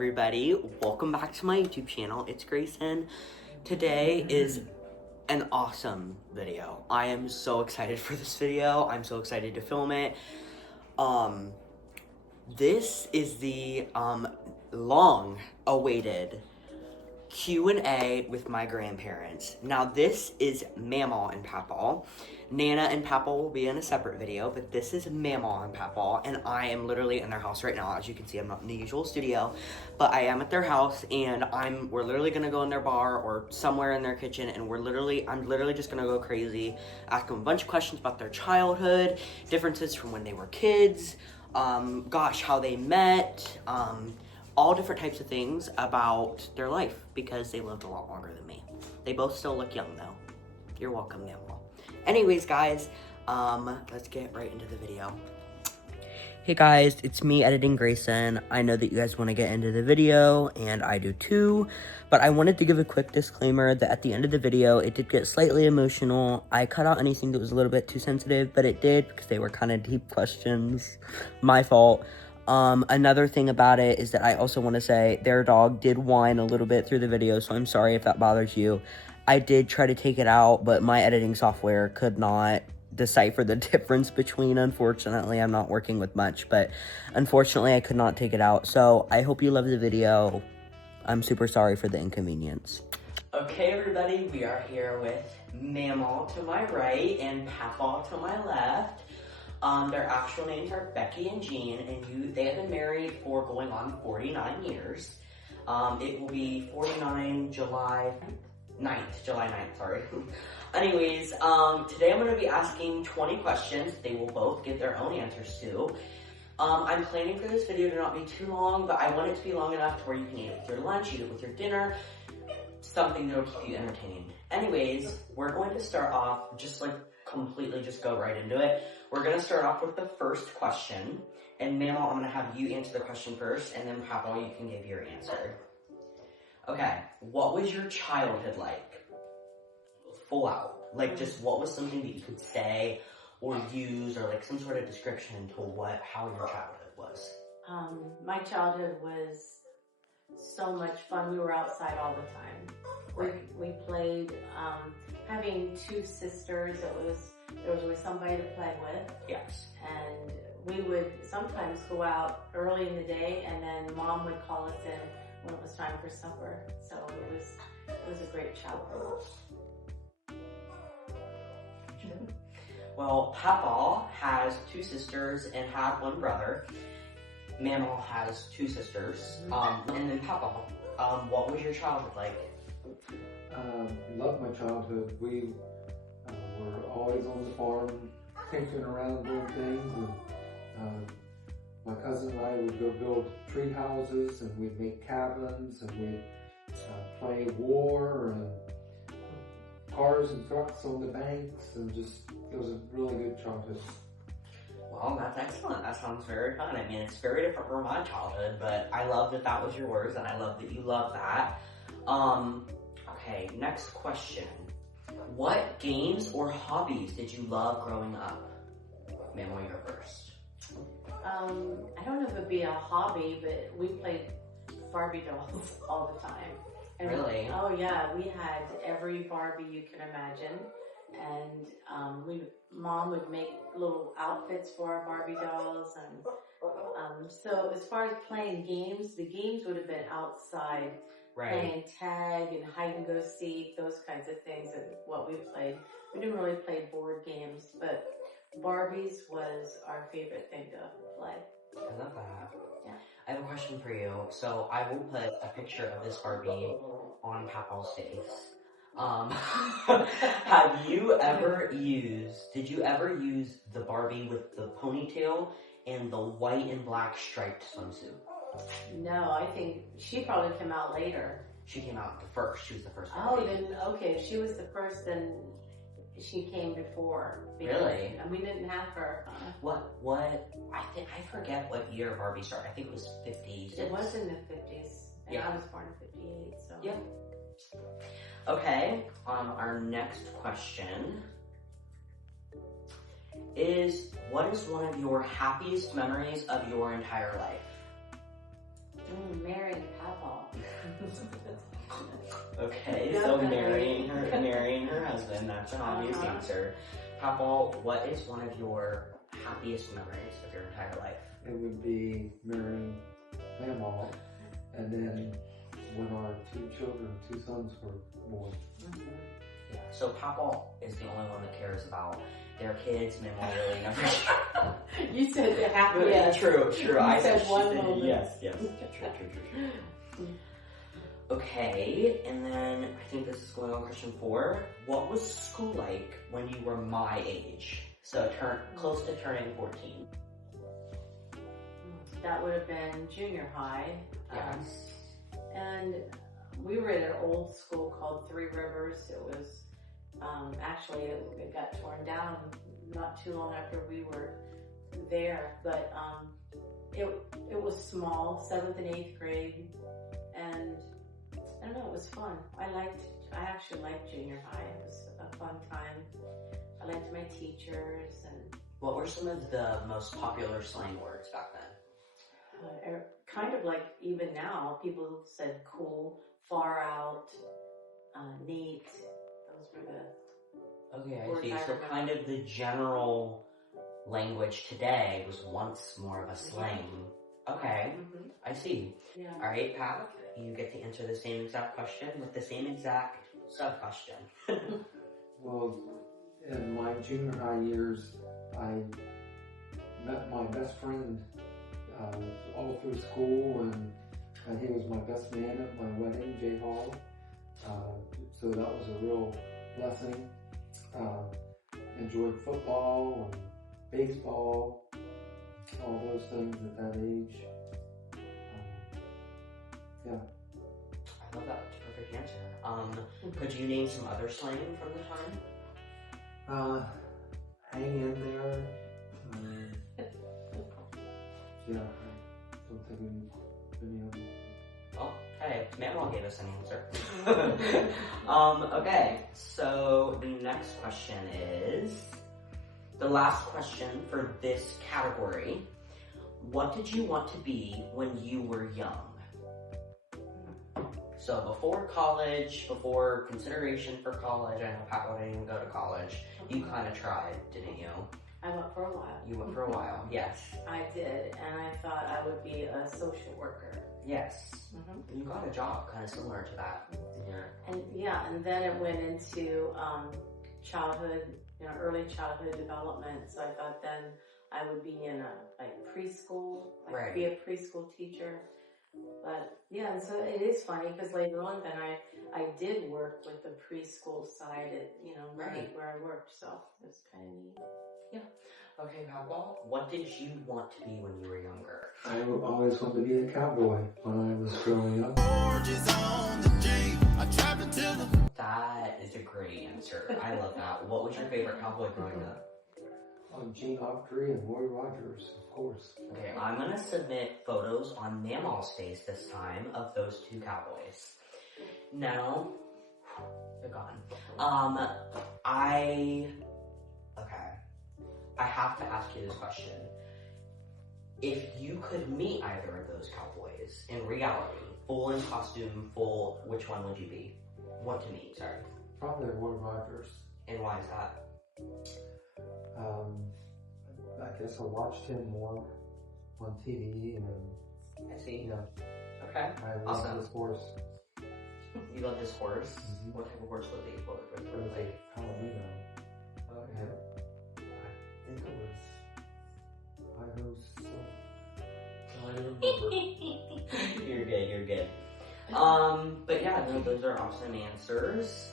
everybody, welcome back to my YouTube channel. It's Grayson. Today is an awesome video. I am so excited for this video. I'm so excited to film it. This is the long awaited Q&A with my grandparents. Now this is Mamaw and Papaw. Nana and Papaw will be in a separate video, but this is Mamaw and Papaw, and I am literally in their house right now. As you can see, I'm not in the usual studio, but I am at their house, and we're literally gonna go in their bar or somewhere in their kitchen, and I'm literally just gonna go crazy, ask them a bunch of questions about their childhood, differences from when they were kids, how they met, all different types of things about their life, because they lived a lot longer than me. They both still look young though. You're welcome, Mamaw. Anyways, guys, let's get right into the video. Hey guys, it's me editing Grayson. I know that you guys want to get into the video, and I do too, but I wanted to give a quick disclaimer that at the end of the video, it did get slightly emotional. I cut out anything that was a little bit too sensitive, but it did because they were kind of deep questions. My fault. Another thing about it is that I also want to say their dog did whine a little bit through the video, so I'm sorry if that bothers you. I did try to take it out, but my editing software could not decipher the difference between, unfortunately. I'm not working with much, but unfortunately I could not take it out. So I hope you love the video. I'm super sorry for the inconvenience. Okay, everybody, we are here with Mamaw to my right and Papaw to my left. Their actual names are Becky and Jean, and they have been married for going on 49 years. It will be 49 July 9th, sorry. Anyways, today I'm going to be asking 20 questions. They will both give their own answers to. I'm planning for this video to not be too long, but I want it to be long enough to where you can eat it with your lunch, eat it with your dinner, something that'll keep you entertained. Anyways, we're going to start off just go right into it. We're going to start off with the first question, and Mamaw, I'm going to have you answer the question first, and then Papaw, you can give your answer. Okay, what was your childhood like? Full out. Like, just what was something that you could say or use, or like some sort of description to how your childhood was? My childhood was so much fun. We were outside all the time. Right. We played, having two sisters, there was always somebody to play with. Yes. And we would sometimes go out early in the day, and then Mom would call us in when it was time for supper. So it was a great childhood. Well, Papaw has two sisters and had one brother. Mamaw has two sisters. And then Papaw, what was your childhood like? Loved my childhood. We were always on the farm, tinkering around doing things, and my cousin and I would go build tree houses, and we'd make cabins, and we'd play war and cars and trucks on the banks, and it was a really good childhood. Well, that's excellent. That sounds very fun. I mean, it's very different from my childhood, but I love that was yours, and I love that you love that. Okay, next question. What games or hobbies did you love growing up? Mamaw, you're first. I don't know if it'd be a hobby, but we played Barbie dolls all the time. And really? Oh yeah, we had every Barbie you can imagine, and Mom would make little outfits for our Barbie dolls, and so as far as playing games, the games would have been outside, right, playing tag and hide and go seek, those kinds of things, and what we played. We didn't really play board games, but Barbies was our favorite thing to play. I love that. Yeah. I have a question for you. So I will put a picture of this Barbie on Papaw's face. Did you ever use the Barbie with the ponytail and the white and black striped swimsuit? No, I think she probably came out later. She came out first. She was the first Barbie. Barbie. Oh, then, okay, if she was the first, then she came before. Really? And we didn't have her. I forget what year Barbie started. I think it was 50s. It was in the 50s. And yeah. I was born in 58, so. Yeah. Okay, our next question is, what is one of your happiest memories of your entire life? Marrying Papa. Okay, so Definitely. marrying her husband, that's an obvious answer. Papa, what is one of your happiest memories of your entire life? It would be marrying Grandma, and then when our two sons were born. Yeah, so Papa is the only one that cares about their kids. Mama really never. You said the happiest. True. I said one she moment. Yes. True. Okay, and then I think this is going on question 4. What was school like when you were my age? So close to turning 14. That would have been junior high. Yes. And we were at an old school called Three Rivers. It was, actually it got torn down not too long after we were there, but it was small, 7th and 8th grade, and I don't know, it was fun. I actually liked junior high. It was a fun time. I liked my teachers. And What were some of the most popular slang words back then? kind of like even now, people said cool, far out, neat. Those were the Okay, I words see. I So remember. kind of the general language today was once more of a slang. Okay, I see. Yeah. All right, Pat, you get to answer the same exact question with the same exact sub-question. Well, in my junior high years, I met my best friend all through school, and he was my best man at my wedding, Jay Hall. So that was a real blessing. Enjoyed football and baseball, all those things at that age. Yeah. I love that. That's a perfect answer. Could you name some other slang from the time? Hang in there. Yeah, I don't think we any other. Oh, hey, Mamaw gave us an answer. Okay, so the next question is the last question for this category. What did you want to be when you were young? So before college, before consideration for college, I know Papa didn't even go to college. You kind of tried, didn't you? I went for a while. You went for a while, yes. I did, and I thought I would be a social worker. Yes. You got a job kind of similar to that. And then it went into childhood, early childhood development. So I thought then I would be in a preschool, Right. be a preschool teacher. But yeah, and so it is funny because later on then I did work with the preschool side at, Right. where I worked. So it was kind of neat. Okay, Papa, what did you want to be when you were younger? I always wanted to be a cowboy when I was growing up. That is a great answer. I love that. What was your favorite cowboy growing up? Gene Autry and Roy Rogers, of course. Okay, I'm gonna submit photos on Mamaw's face this time of those two cowboys. Now, they're gone. I have to ask you this question. If you could meet either of those cowboys in reality, full in costume, full, which one would you be? Want to meet, sorry. Probably Roy Rogers. And why is that? I guess I watched him more on TV, and I see. yeah, Okay. I Awesome. love his horse. You love this horse? Mhm. What type of horse was he? What It was was like? a Palomino. Okay. I think it was Idaho's. I don't remember. You're good. But yeah, those are awesome answers.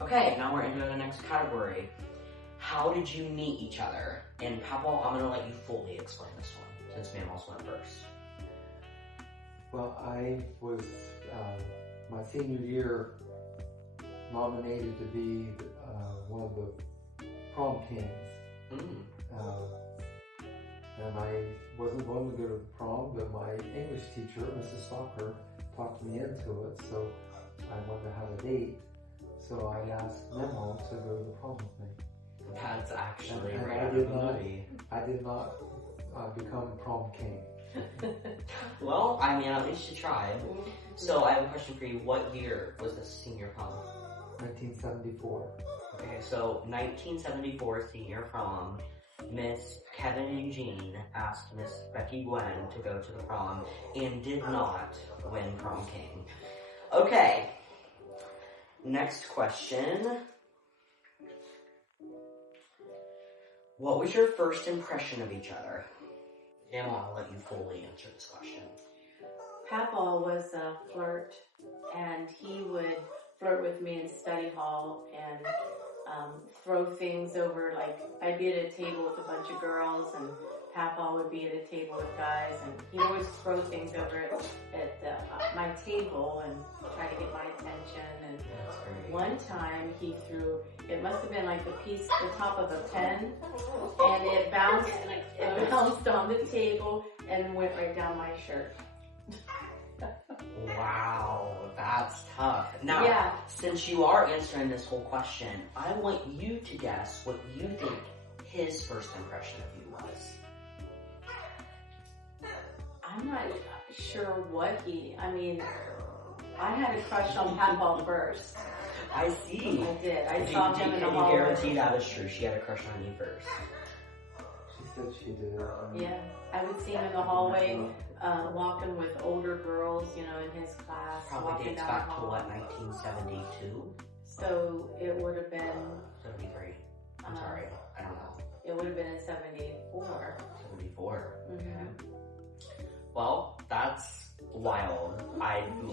Okay, now we're into the next category. How did you meet each other? And Papa, I'm gonna let you fully explain this one, since Mamaw's went first. Well, I was my senior year nominated to be one of the prom kings. And I wasn't going to go to prom, but my English teacher, Mrs. Stalker, talked me into it, so I wanted to have a date. So I asked Memo to go to the prom with me. That's actually And right I out did of the not- movie. I did not become prom king. Well, I mean, at least you tried. So I have a question for you. What year was the senior prom? 1974. Okay, so 1974 senior prom. Miss Kevin and Jean asked Miss Becky Gwen to go to the prom and did not win prom king. Okay. Next question. What was your first impression of each other? Emma, I'll let you fully answer this question. Papa was a flirt, and he would flirt with me in study hall and throw things over. Like, I'd be at a table with a bunch of girls, and Papa would be at a table with guys, and he'd always throw things over at my table and try to get my attention. And one time he threw, it must have been like the top of a pen, and it bounced on the table and went right down my shirt. Wow, that's tough. Now, Yeah. since you are answering this whole question, I want you to guess what you think his first impression of you was. I'm not sure I had a crush on Papa first. I see. I did. I saw him in the Can you hallway. guarantee that is true? She had a crush on you first. She said she did. Yeah. I would see him in the hallway, walking with older girls, in his class. Probably walking dates down back the to hall. what, 1972? So it would have been, 73. I'm sorry, I don't know. it would have been in 74. 74. Mm-hmm. Well, that's wild.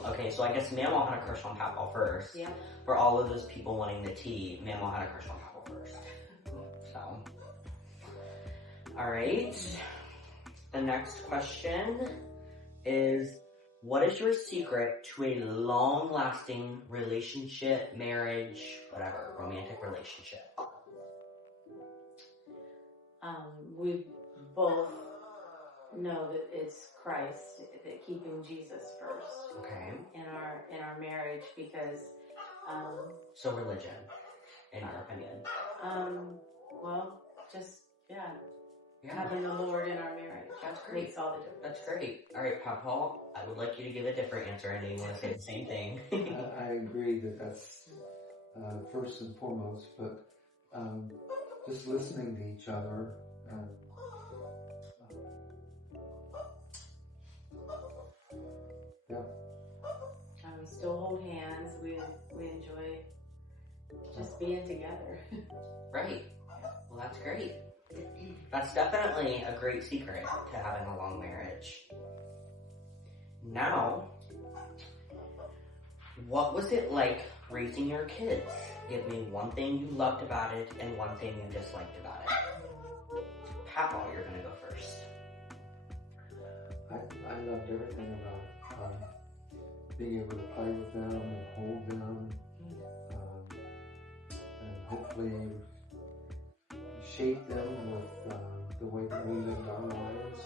Okay, so I guess Mamaw had a crush on Papa first. Yeah. For all of those people wanting the tea, Mamaw had a crush on Papa first. So, alright. The next question is, what is your secret to a long-lasting relationship, marriage, whatever, romantic relationship? We both know that it's Christ, that keeping Jesus first Okay. in our marriage, because So religion, in your opinion. well, just Yeah. having the Lord in our marriage. That's great. Makes all the difference. That's great. All right, Papa, I would like you to give a different answer. I know you want to say the same thing. I agree that that's first and foremost, but just listening to each other. Yeah. We still hold hands. We enjoy just being together. Right. Well, that's great. That's definitely a great secret to having a long marriage. Now, what was it like raising your kids? Give me one thing you loved about it and one thing you disliked about it. Papa, you're gonna go first. I loved everything about it. Being able to play with them and hold them, and hopefully shape them with the way that we lived our lives.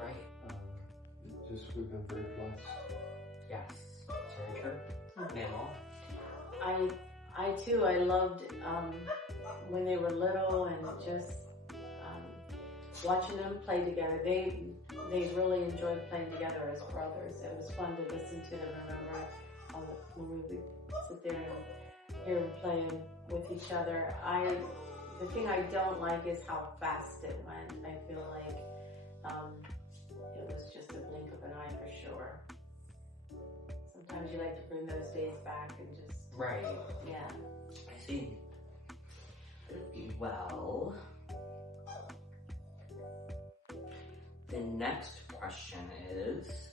Right. We've been very blessed. Yes. Very true. Mammal. I too, I loved when they were little and just watching them play together. They really enjoyed playing together as brothers. It was fun to listen to them. I remember when we would sit there and hear them playing with each other. The thing I don't like is how fast it went. I feel like it was just a blink of an eye for sure. Sometimes you like to bring those days back and just... Right. Yeah. I see. Well, the next question is,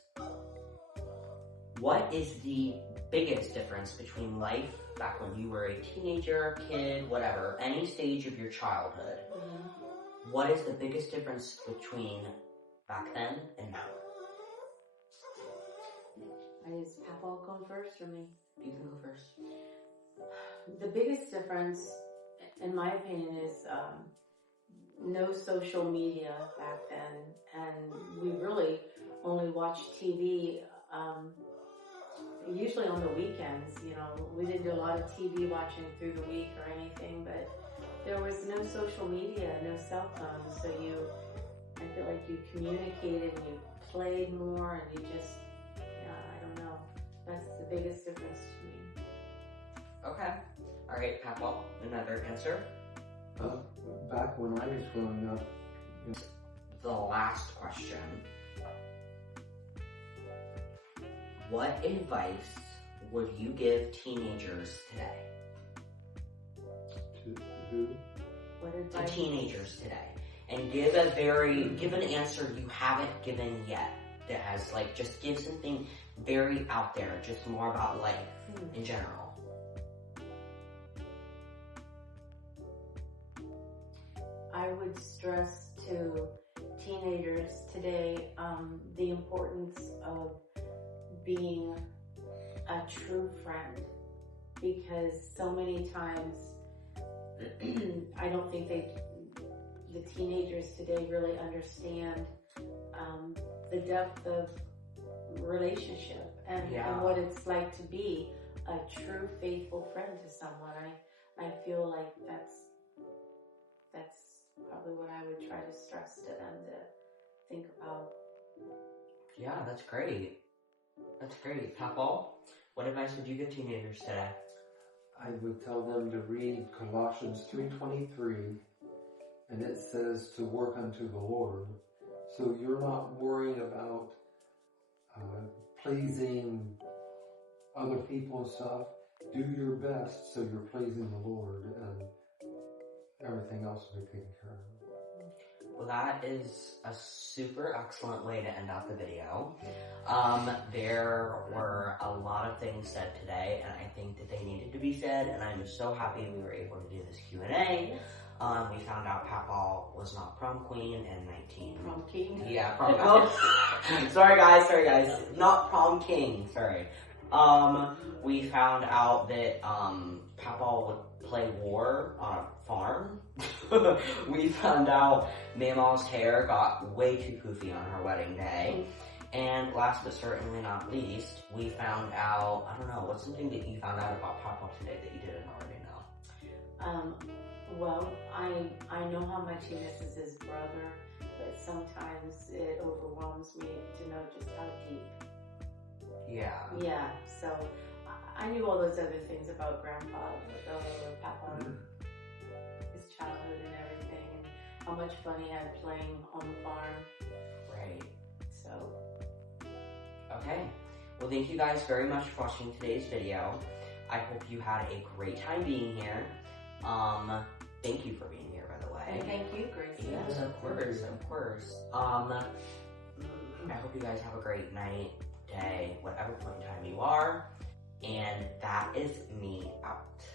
what is the biggest difference between life back when you were a teenager, kid, whatever, any stage of your childhood? Mm-hmm. What is the biggest difference between back then and now? Is Papa going first or me? You can go first. The biggest difference, in my opinion, is no social media back then, and we really only watched TV usually on the weekends. We didn't do a lot of TV watching through the week or anything, but there was no social media, no cell phones, so I feel like you communicated and you played more and you just, I don't know. That's the biggest difference to me. Okay. All right, Papa, another answer. Back when I was growing up, The last question. What advice would you give teenagers today? to who? What To advice? teenagers today. And give an answer you haven't given yet. That has just give something very out there, just more about life in general. I would stress to teenagers today the importance of being a true friend, because so many times I don't think the teenagers today really understand the depth of relationship and what it's like to be a true faithful friend to someone. I feel like that's probably what I would try to stress to them to think about. Yeah, that's great. That's great. Papa, what advice would you give teenagers today? I would tell them to read Colossians 3:23, and it says to work unto the Lord. So you're not worrying about pleasing other people and stuff. Do your best so you're pleasing the Lord, and everything else will be taken care of. Well, that is a super excellent way to end out the video. There were a lot of things said today, and I think that they needed to be said, and I'm so happy we were able to do this Q&A. We found out Papa was not prom queen and 19. Prom king? Yeah, prom king. Sorry guys. Not prom king, sorry. We found out that Papa would play war on a farm. We found out Mama's hair got way too poofy on her wedding day. And last but certainly not least, we found out, I don't know, what's something that you found out about Papa today that you didn't already know? Well, I know how much he misses his brother, but sometimes it overwhelms me to know just how deep. Yeah. Yeah, so I knew all those other things about Grandpa, Papa, his childhood and everything, and how much fun he had playing on the farm. Right. So. Okay. Well, thank you guys very much for watching today's video. I hope you had a great time being here. Thank you for being here, by the way. And thank you, Grace. Yes, of course. I hope you guys have a great night, day, whatever point in time you are. And that is me out.